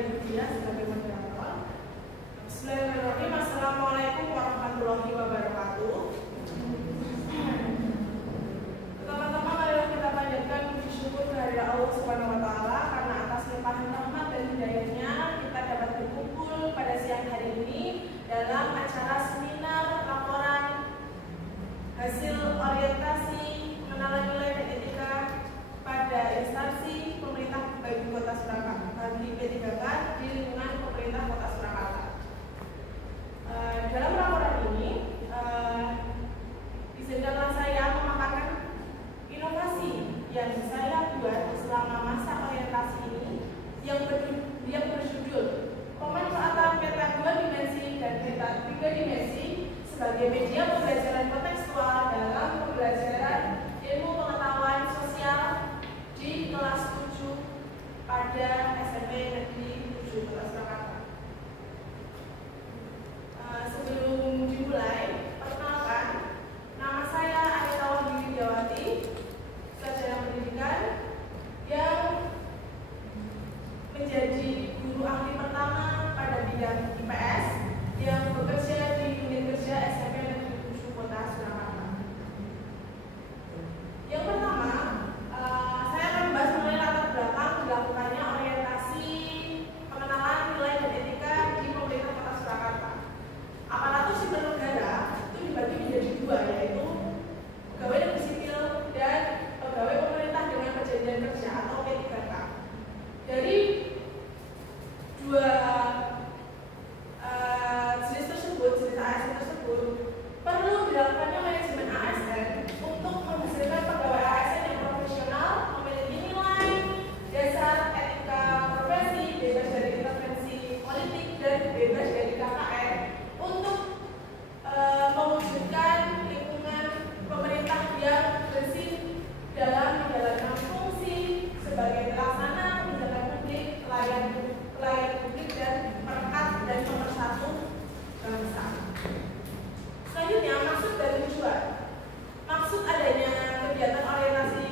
Ibu Dia sebagai moderator. Bismillahirrahmanirrahim. Assalamualaikum warahmatullahi wabarakatuh. Teman-teman, marilah kita panjatkan puji syukur kehadirat Allah Subhanahu wa taala karena atas limpahan rahmat dan hidayahnya kita dapat berkumpul pada siang hari ini dalam acara seminar laporan hasil orientasi pengenalan nilai dan etika pada instansi pemerintah bagi Kota Surakarta, bagi P3K di lingkungan pemerintah Kota Surakarta. Dalam laporan ini, izinkanlah saya memaparkan inovasi yang saya buat selama masa orientasi ini yang berjudul pemanfaatan peta 2 dimensi dan peta 3 dimensi sebagai media pembelajaran kontekstual dalam pembelajaran ilmu pengetahuan sosial di kelas 7 pada SMP Negeri 7 Kota Surakarta. Sebelum dimulai, perkenalkan, nama saya Anita Widiawati, sarjana pendidikan yang menjadi guru ahli pertama pada bidang IPS yang bekerja di unit kerja SMP Negeri 7 Kota Surakarta. Yang pertama, saya akan membahas mengenai latar belakang dilakukannya orientasi pengenalan nilai dan etika di pemerintah Kota Surakarta. Aparatur sipil negara itu dibagi menjadi dua, yaitu pegawai negeri sipil dan pegawai pemerintah dengan perjanjian kerja atau P3K. Dari dua jenis tersebut, jenis ASN tersebut, perlu dilakukannya manajemen ASN untuk menghasilkan pegawai ASN yang profesional, memiliki nilai dasar etika profesi, bebas dari intervensi politik dan bebas dari KKN untuk mewujudkan lingkungan pemerintah yang bersih dalam menjalankan fungsi sebagai pelaksana kebijakan publik, pelayan publik dan perekat dan pemersatu bangsa. Selanjutnya, maksud dan tujuan. Maksud adanya kegiatan orientasi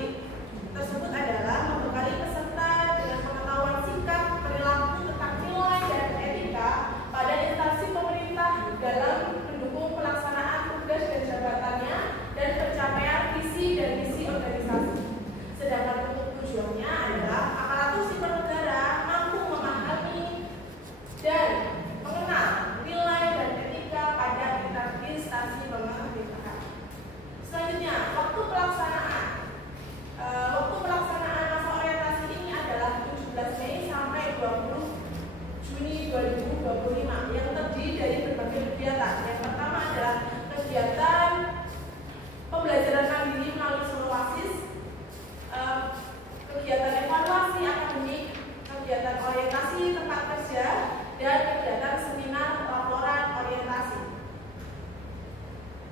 tersebut adalah membekali peserta dengan pengetahuan sikap, perilaku tentang nilai dan etika pada instansi pemerintah dalam mendukung pelaksanaan tugas dan jabatannya dan pencapaian visi dan misi organisasi. Sedangkan untuk tujuannya adalah aparatur sipil negara mampu memahami dan mengenal nilai dan etika pada instansi pemerintahan. Selanjutnya, waktu pelaksanaan. Waktu pelaksanaan masa orientasi ini adalah 17 Mei sampai 20 Juni 2025 yang terdiri dari berbagai kegiatan. Yang pertama adalah kegiatan pembelajaran mandiri melalui Solowasis, kegiatan evaluasi akademik, kegiatan orientasi tempat kerja, dan kegiatan seminar laporan orientasi.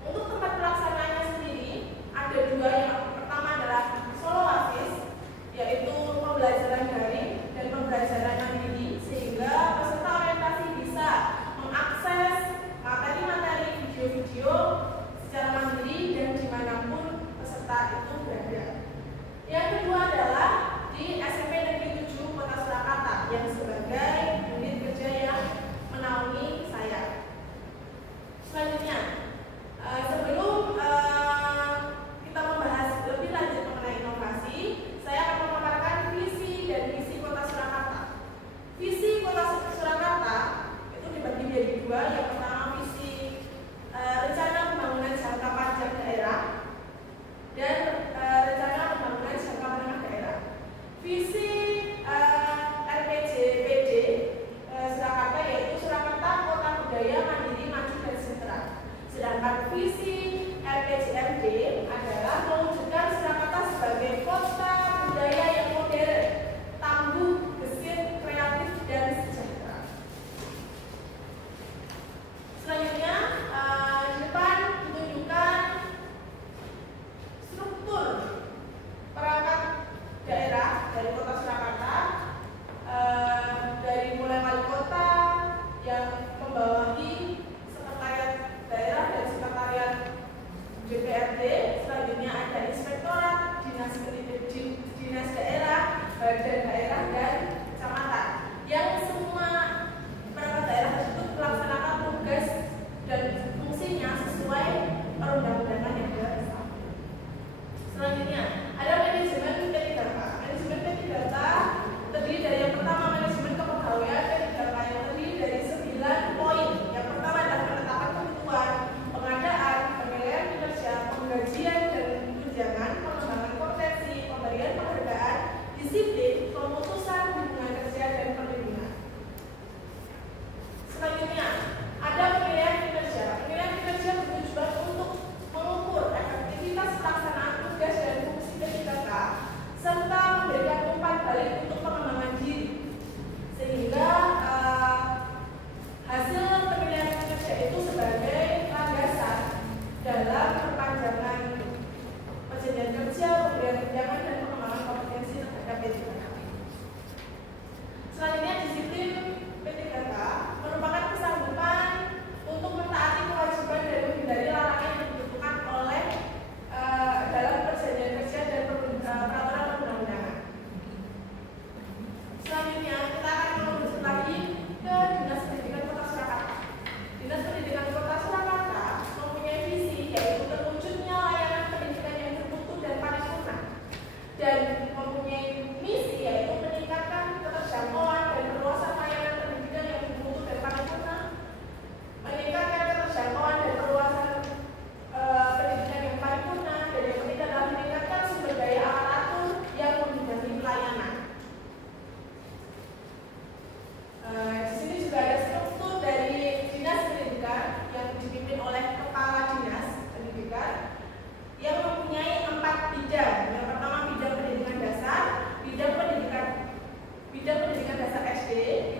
Untuk tempat pelaksanaannya sendiri ada dua, yang pertama adalah Solowasis, yaitu pembelajaran daring dan pembelajaran mandiri, sehingga peserta orientasi bisa mengakses materi-materi video-video secara mandiri dan dimanapun peserta itu berada. Yang kedua adalah di SMP Negeri 7 Kota Surakarta yang sebagai unit kerja yang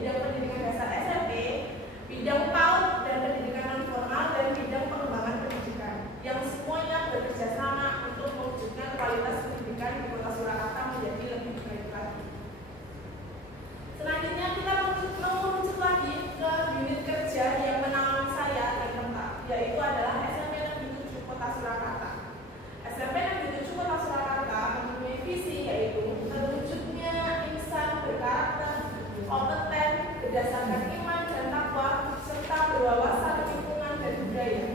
bidang pendidikan dasar SMP, bidang PAUD dan pendidikan non formal, dan bidang pengembangan pendidikan, yang semuanya bekerja sama untuk mewujudkan kualitas pendidikan di Kota Surakarta menjadi lebih baik lagi. Selanjutnya kita merujuk lagi ke unit kerja yang menaungi saya yang keempat, yaitu adalah SMP Negeri 7 Kota Surakarta. SMP Negeri 7 Kota Surakarta mempunyai visi yaitu terwujudnya insan berkarakter, kompeten, berdasarkan iman dan takwa, serta berwawasan lingkungan dan budaya,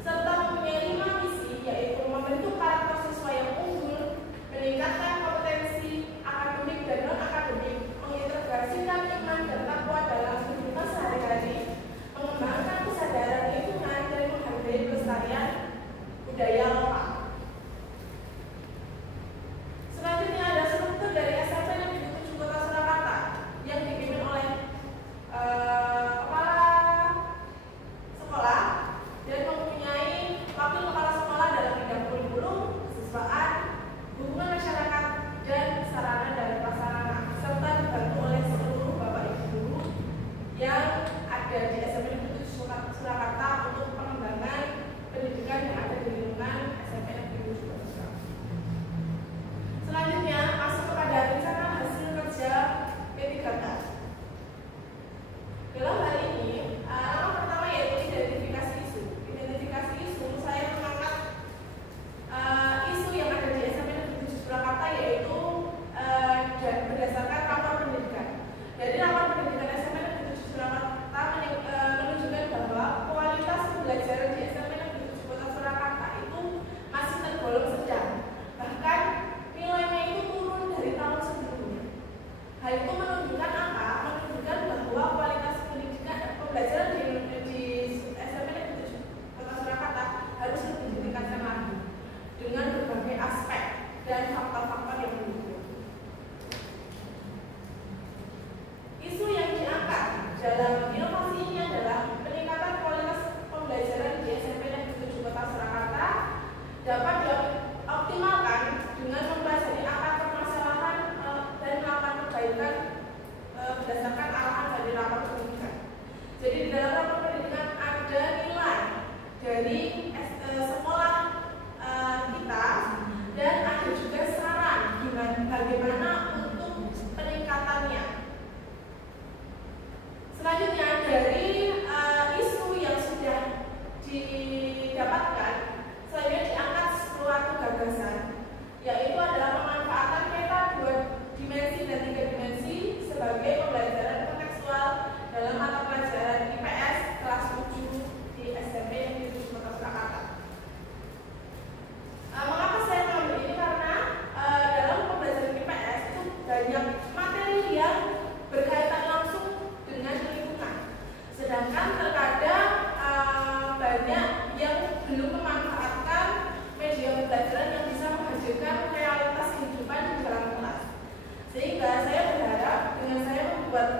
serta mempunyai 5 misi yaitu membentuk karakter siswa yang unggul, meningkatkan kompetensi akademik dan non-akademik, mengintegrasikan iman dan takwa dalam kehidupan sehari-hari, mengembangkan kesadaran lingkungan dan menghargai pelestarian budaya lokal. Selanjutnya ada struktur dari SMP Negeri 7 Kota Surakarta yang dipimpin oleh kepala sekolah dan mempunyai wakil kepala sekolah dalam bidang kurikulum, kesiswaan, hubungan masyarakat, dan sarana dan prasarana, serta dibantu oleh seluruh bapak ibu guru yang ada di SMP Negeri 7 Surakarta untuk pengembangan pendidikan yang ada di lingkungan SMP Negeri 7 Surakarta. Selanjutnya masuk kepada rencana hasil kerja P3K. Dalam hal ini, langkah pertama yaitu identifikasi isu. Identifikasi isu, saya mengangkat isu yang ada di SMP Negeri 7 Surakarta yaitu berdasarkan rapor pendidikan. Dari rapor pendidikan SMP Negeri 7 Surakarta menunjukkan bahwa kualitas pembelajaran di SMP Negeri 7 Kota Surakarta itu masih tergolong sedang. Bahkan nilainya itu turun dari tahun sebelumnya. Hal itu menunjukkan apa? Menunjukkan bahwa kualitas pendidikan pembelajaran di SMP Negeri 7 Kota Surakarta harus lebih ditingkatkan lagi dengan berbagai aspek dan faktor-faktor yang mendukung. Isu yang diangkat dalam inovasi ini adalah peningkatan kualitas pembelajaran di SMP Negeri 7 Kota Surakarta dapat dioptimalkan dengan mempelajari akar permasalahan dan melakukan perbaikan berdasarkan arahan dari rapor pendidikan. Jadi di dalam rapor pendidikan ada nilai dari sekolah kita dan ada juga saran bagaimana untuk peningkatannya. Selanjutnya dari isu yang sudah didapatkan, selanjutnya diangkat suatu gagasan, yaitu adalah pemanfaatan peta 2 dimensi dan 3 dimensi sebagai pembelajaran kontekstual dalam mata pelajaran IPS kelas 7 di SMP Negeri 7 Kota Surakarta. Mengapa saya mengambil ini? Karena dalam pembelajaran IPS itu banyak materi yang berkaitan langsung dengan lingkungan, sedangkan terkadang banyak yang belum memanfaatkan media pembelajaran yang bisa menghadirkan realitas kehidupan di dalam kelas. Sehingga saya berharap dengan saya membuat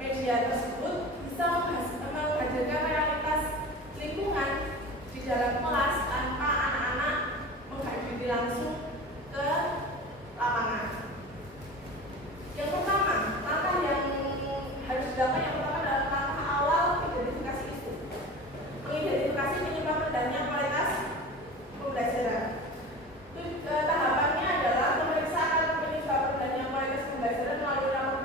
media tersebut bisa menghadirkan realitas lingkungan di dalam kelas tanpa anak-anak menghadiri langsung ke lapangan. Yang pertama, langkah yang harus dilakukan yang pertama adalah langkah awal identifikasi isu. Mengidentifikasi penyebab rendahnya kualitas pembelajaran. Tahapannya adalah pemeriksaan penyebab rendahnya kualitas pembelajaran melalui rapor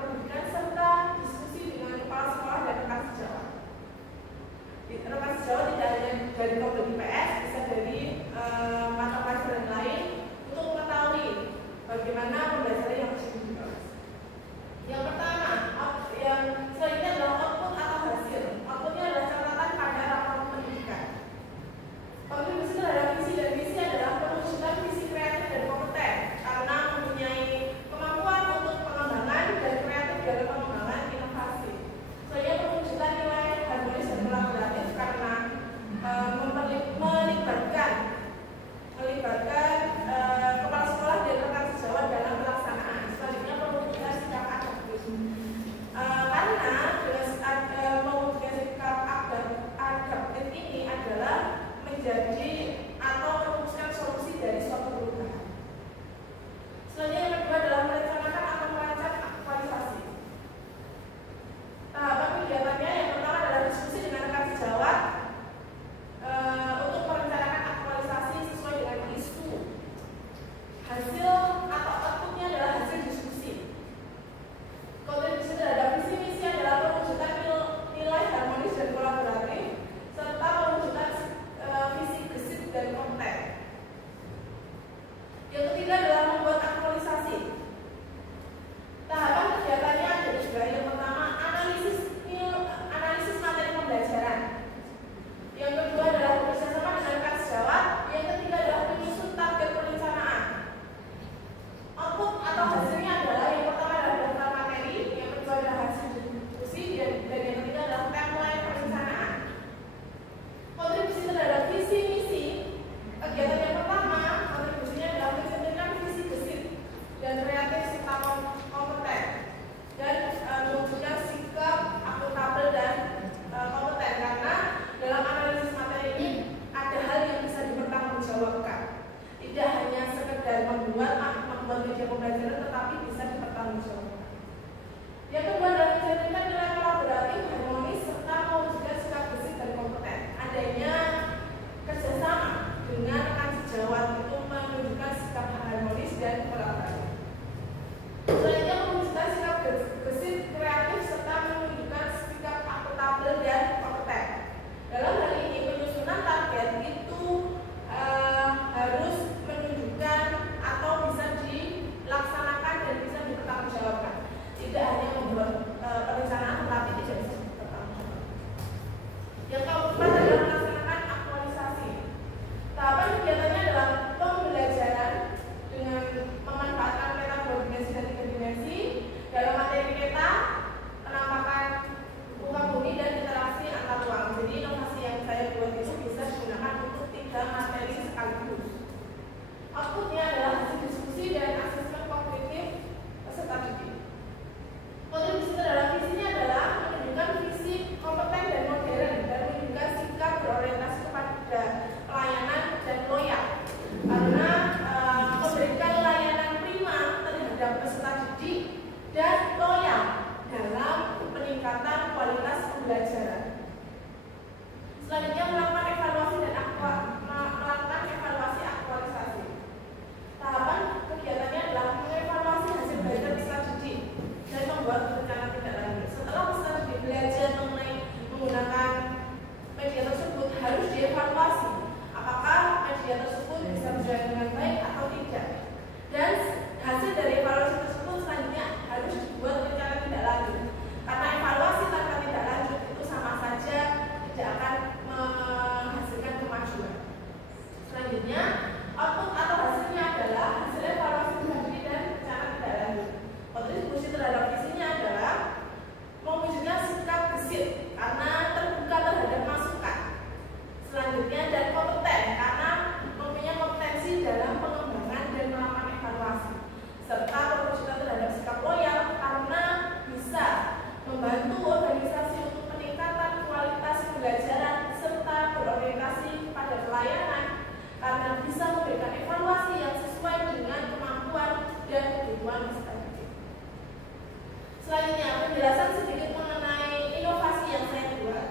penjelasan sedikit mengenai inovasi yang saya buat.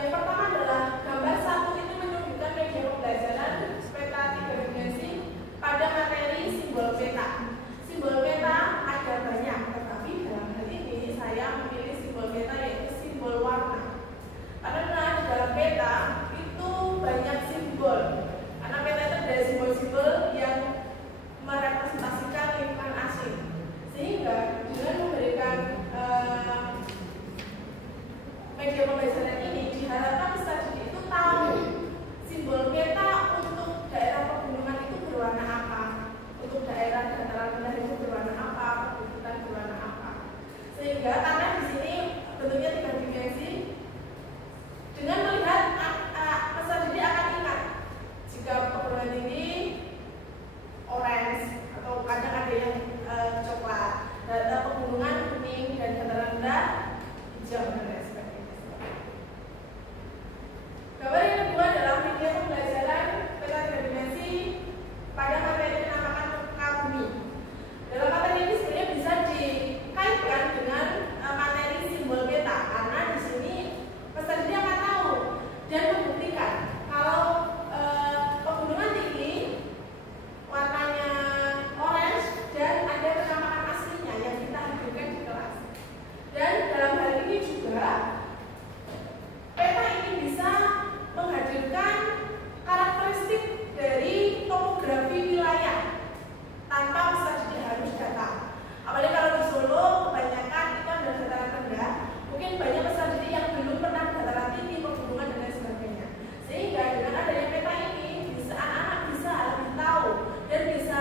Yang pertama adalah gambar 1 itu menunjukkan media pembelajaran peta 3 dimensi pada materi simbol peta. Simbol peta ada banyak, tetapi dalam hal ini saya memilih simbol peta yaitu simbol warna. Karena di dalam peta itu banyak simbol. Karena peta itu ada simbol-simbol yang merepresentasikan lingkungan asing. Sehingga dengan memberikan media pembelajaran ini diharapkan peserta didik itu tahu simbol peta untuk daerah pegunungan itu berwarna apa, untuk daerah dataran rendah itu berwarna apa, perbukitan berwarna apa. Sehingga karena di sini bentuknya 3 dimensi, dengan melihat peserta didik akan ingat jika pegunungan tinggi orange atau kadang ada yang coklat, data pegunungan kuning dan dataran rendah hijau dan lain sebagainya. Gambar yang kedua adalah media pembelajaran peta 3 dimensi pada materi penampakan muka bumi. Dalam materi ini sebenarnya bisa dikaitkan dengan materi simbol peta, karena di sini peserta didik akan tahu dan membuktikan kalau pegunungan tinggi warnanya orange dan ada penampakan aslinya yang kita hadirkan di kelas. Dan dalam hal ini juga peta ini bisa menghadirkan karakteristik dari topografi wilayah tanpa peserta didik harus datang. Apalagi kalau di Solo kebanyakan itu ada dataran rendah, mungkin banyak peserta didik yang belum pernah ke dataran tinggi, pegunungan dan lain sebagainya. Sehingga dengan adanya peta ini bisa anak-anak bisa lebih tahu dan bisa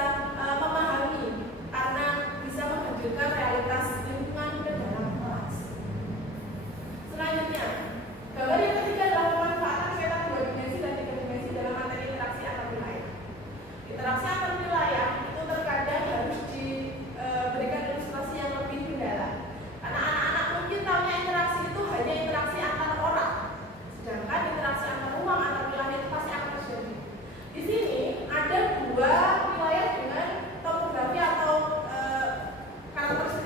memahami karena bisa menghadirkan realitas lingkungan ke dalam kelas. Selanjutnya, gambar yang ketiga adalah pemanfaatan peta 2 dimensi dan 3 dimensi dalam materi interaksi antar wilayah. Interaksi antar wilayah itu terkadang harus diberikan ilustrasi yang lebih mendalam. Karena anak-anak mungkin tahunya interaksi itu hanya interaksi antar orang, sedangkan interaksi antar ruang, antar wilayah itu pasti akan terjadi. Di sini ada 2 wilayah dengan topografi atau karakteristik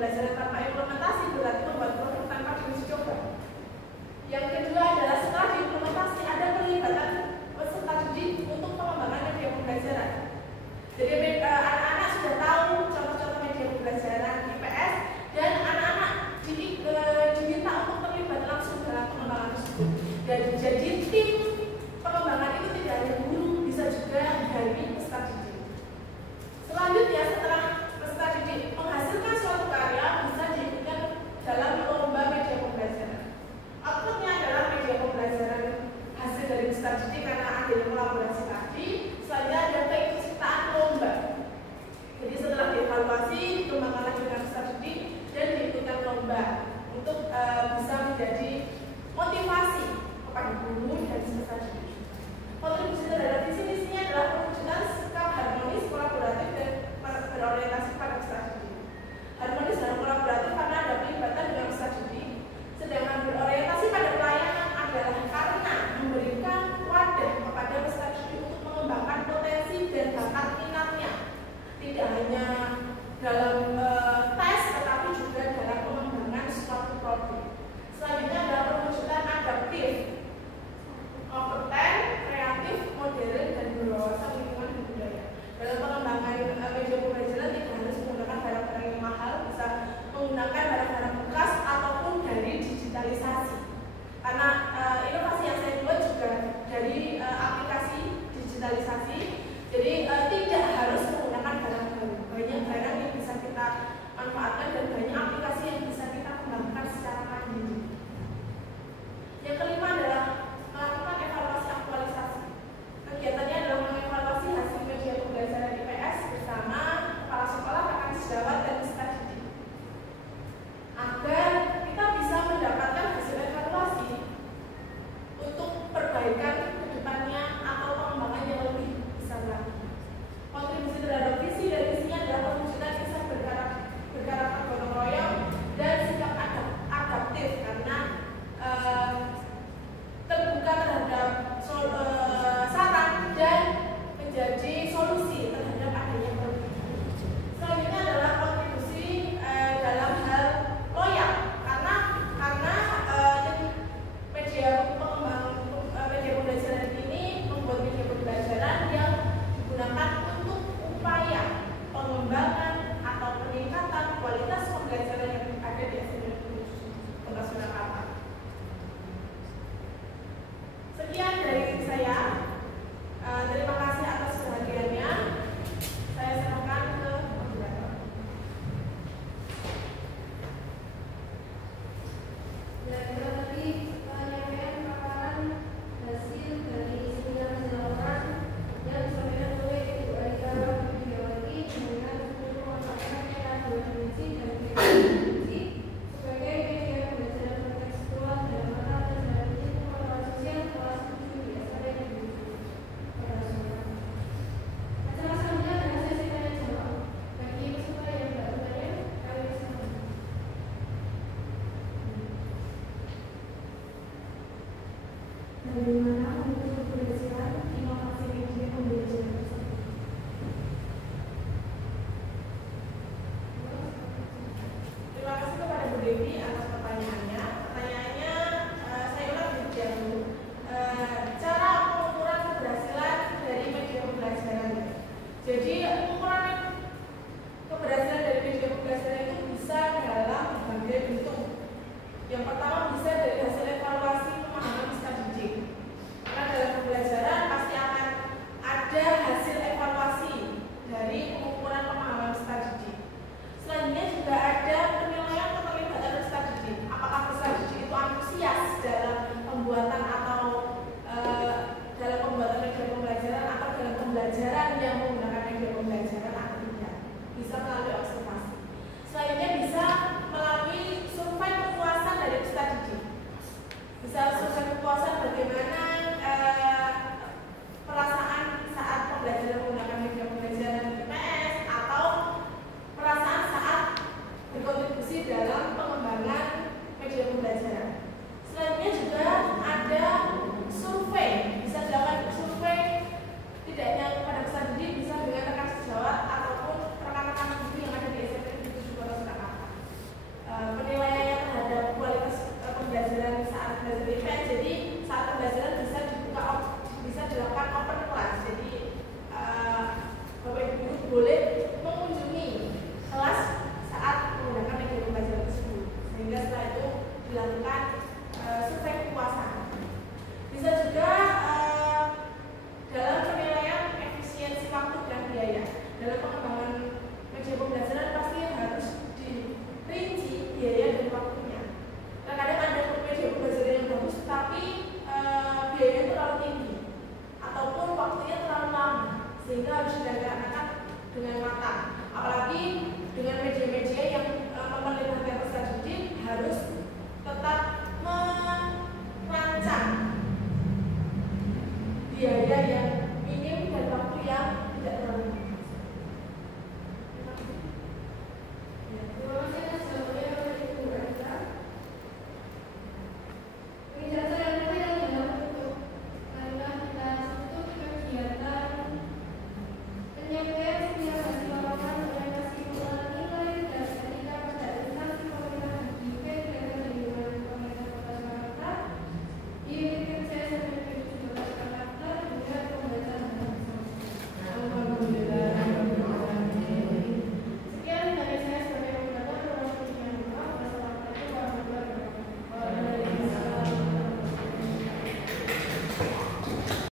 pembelajaran